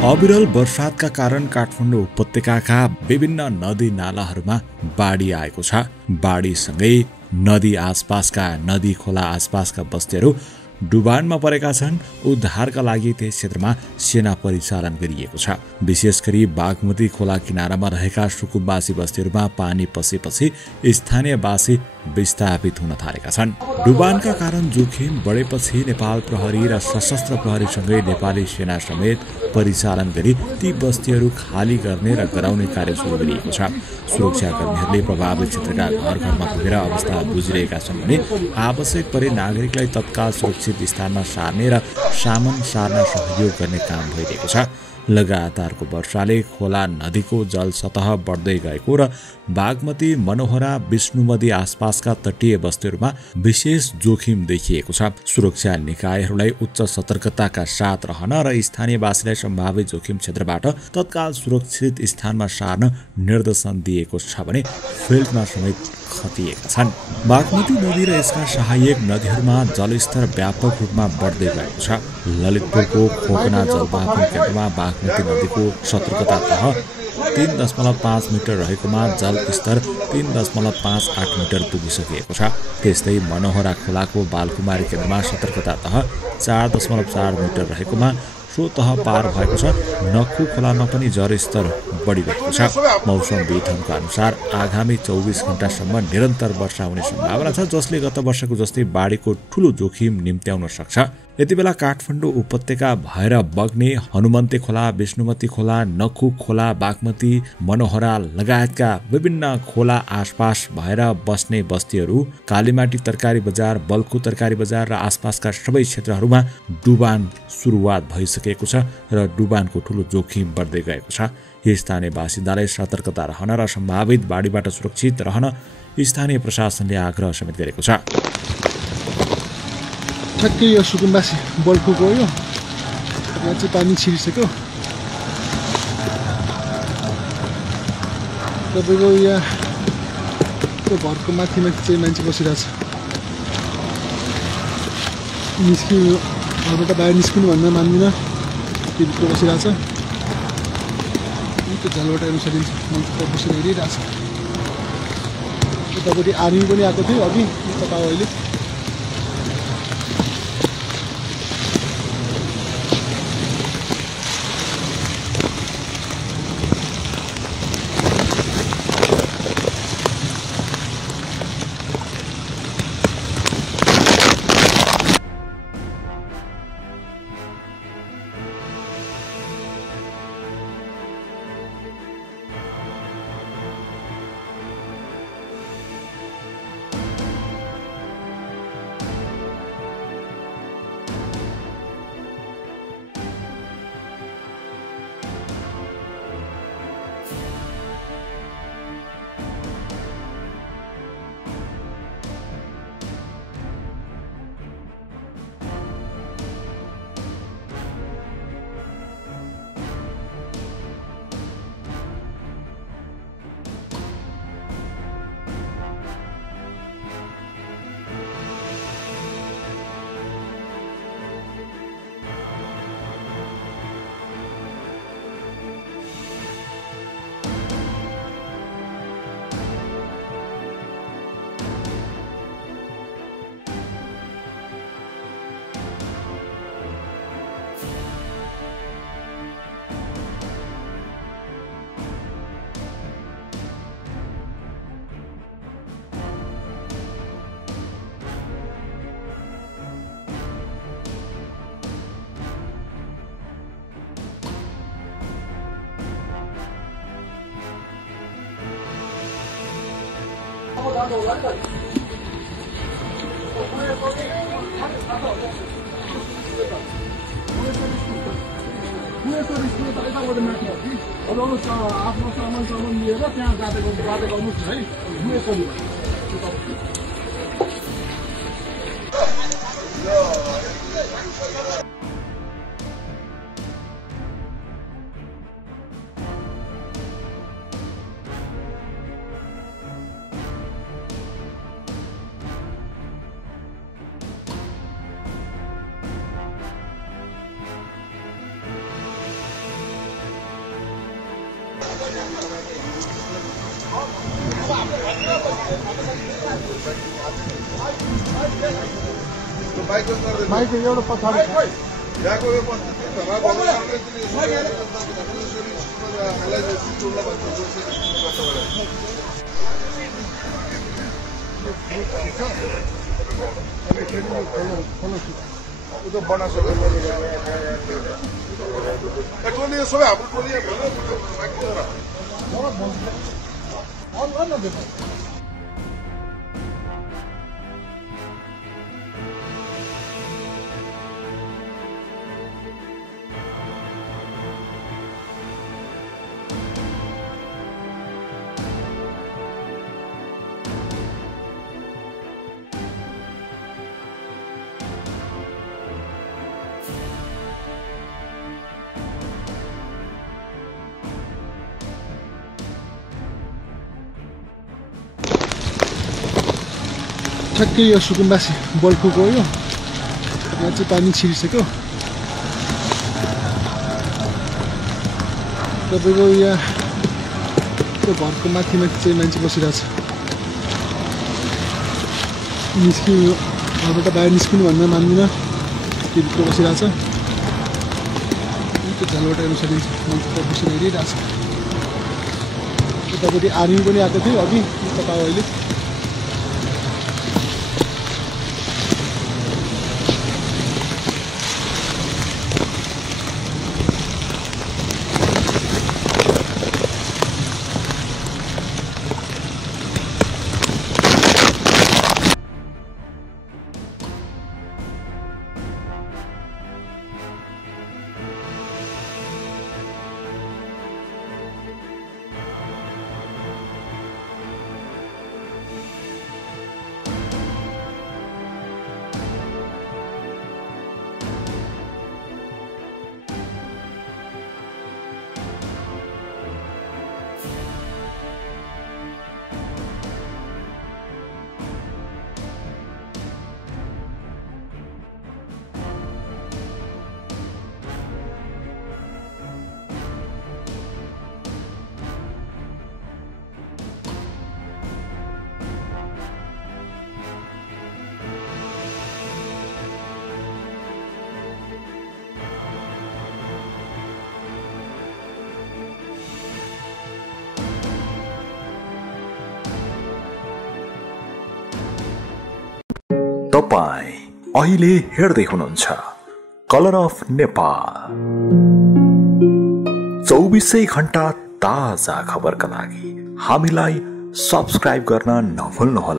अविरल वर्षातका कारण काठमाडौँ उपत्यकाका विभिन्न नदी नालाहरूमा बाढी आएको छ। बाढीसँगै नदी आसपासका नदी खोला आसपासका बस्तीहरू डुबानमा परेका छन्। उद्धारका लागि त्यस क्षेत्रमा सेना परिचालन गरिएको छ। विशेष गरी बागमती खोला किनारामा रहेका सुकुम्बासी बस्तीहरूमा पानी पसेपछि स्थानीयवासी विस्थापित हुन थालेका छन्। डुबानका कारण जोखिम बढेपछि नेपाल प्रहरी र सशस्त्र प्रहरीसँगै नेपाली सेना समेत परिचालन गरी ती बस्तीहरू खाली गर्ने र गराउने कार्य सुरु गरिएको छ। सुरक्षाकर्मीहरूले प्रभावित क्षेत्रका घर घरमा पुगेर अवस्था बुझिरहेका छन् भने आवश्यक परे नागरिकलाई तत्काल सुरक्षित स्थानमा सार्ने र सामान सार्न सहयोग गर्ने काम भइरहेको छ। लगातारको वर्षाले खोला नदीको जल सतह बढ्दै गएको र बागमती मनोहरा विष्णुमती आसपासका तटीय बस्तीहरूमा विशेष जोखिम देखिएको छ। सुरक्षा निकायहरूलाई उच्च सतर्कताका साथ रहन र स्थानीयवासीलाई सम्भावित जोखिम क्षेत्रबाट तत्काल सुरक्षित स्थानमा सार्न निर्देशन दिएको छ भने फिल्डमा समेत खतिएका छन्। बागमती नदी र यसका सहायक नदीहरूमा जलस्तर व्यापक रूपमा बढ्दै गएको छ। ललितपुरको खोकना जलवाहन केन्द्रमा बागमती नदीको सतर्कता तह 3.5 मिटर रहेकोमा जलस्तर 3.58 मिटर पुगिसकेको छ। त्यस्तै मनोहरा खोलाको बालकुमारी केन्द्रमा सतर्कता तह 4.4 मिटर रहेकोमा सो तह पार भएको छ। नक्खु खोलामा पनि जलस्तर बढिरहेको छ। मौसमविदहरूका अनुसार आगामी 24 घण्टासम्म निरन्तर वर्षा हुने सम्भावना छ, जसले गत वर्षको जस्तै बाढीको ठूलो जोखिम निम्त्याउन सक्छ। यति बेला काठमाडौँ उपत्यका भएर बग्ने हनुमन्ते खोला, विष्णुमती खोला, नक्खु खोला, बागमती, मनोहरा लगायतका विभिन्न खोला आसपास भएर बस्ने बस्तीहरू, कालीमाटी तरकारी बजार, बल्कु तरकारी बजार र आसपासका सबै क्षेत्रहरूमा डुबान सुरुवात भइसकेको छ र डुबानको ठूलो जोखिम बढ्दै गएको छ। स्थानीय बासिन्दालाई सतर्कता रहन र सम्भावित बाढीबाट सुरक्षित रहन स्थानीय प्रशासनले आग्रह समेत गरेको छ। ठ्याक्कै यो सुकुम्बासी बल्कुको यो यहाँ चाहिँ पानी छिरिसक्यो। तपाईँको यहाँ त्यो घरको माथि चाहिँ मान्छे बसिरहेछ। घरबाट बाहिर निस्किनु भन्न मान्दिनँ, त्यो भित्र बसिरहेछ। त्यो झलबाट हेर्नु सकिन्छ, मान्छे बसेर हेरिरहेछ। उतापट्टि आर्मी पनि आएको थियो अघि, कता हो अहिले। आफ्नो सामान लिएर त्यहाँ जाँदै गर्नुहोस् है। माइक एउटा पछाडि यहाँको यो परिस्थिति धरा टोली सबै हाम्रो टोली ठ्याक्कै यो सुकुम्बासी बल्खु गयो यहाँ चाहिँ पानी छिरिसक्यो तपाईँको यहाँ त्यो घरको माथि चाहिँ मान्छे बसिरहेछ घरबाट बाहिर निस्किनु भन्दा मान्दिनँ त्यो भित्र बसिरहेछ त्यो झ्यालबाट हेर्नु सकिन्छ मान्छे बसेर हेरिरहेछ उतापट्टि आर्मी पनि आएको थियो अघि तपाईँ अहिले तपाईं अहिले हेर्दै हुनुहुन्छ कलर अफ नेपाल 24 घण्टा ताजा खबरका लागि हामीलाई सब्स्क्राइब गर्न नभुल्नुहोला।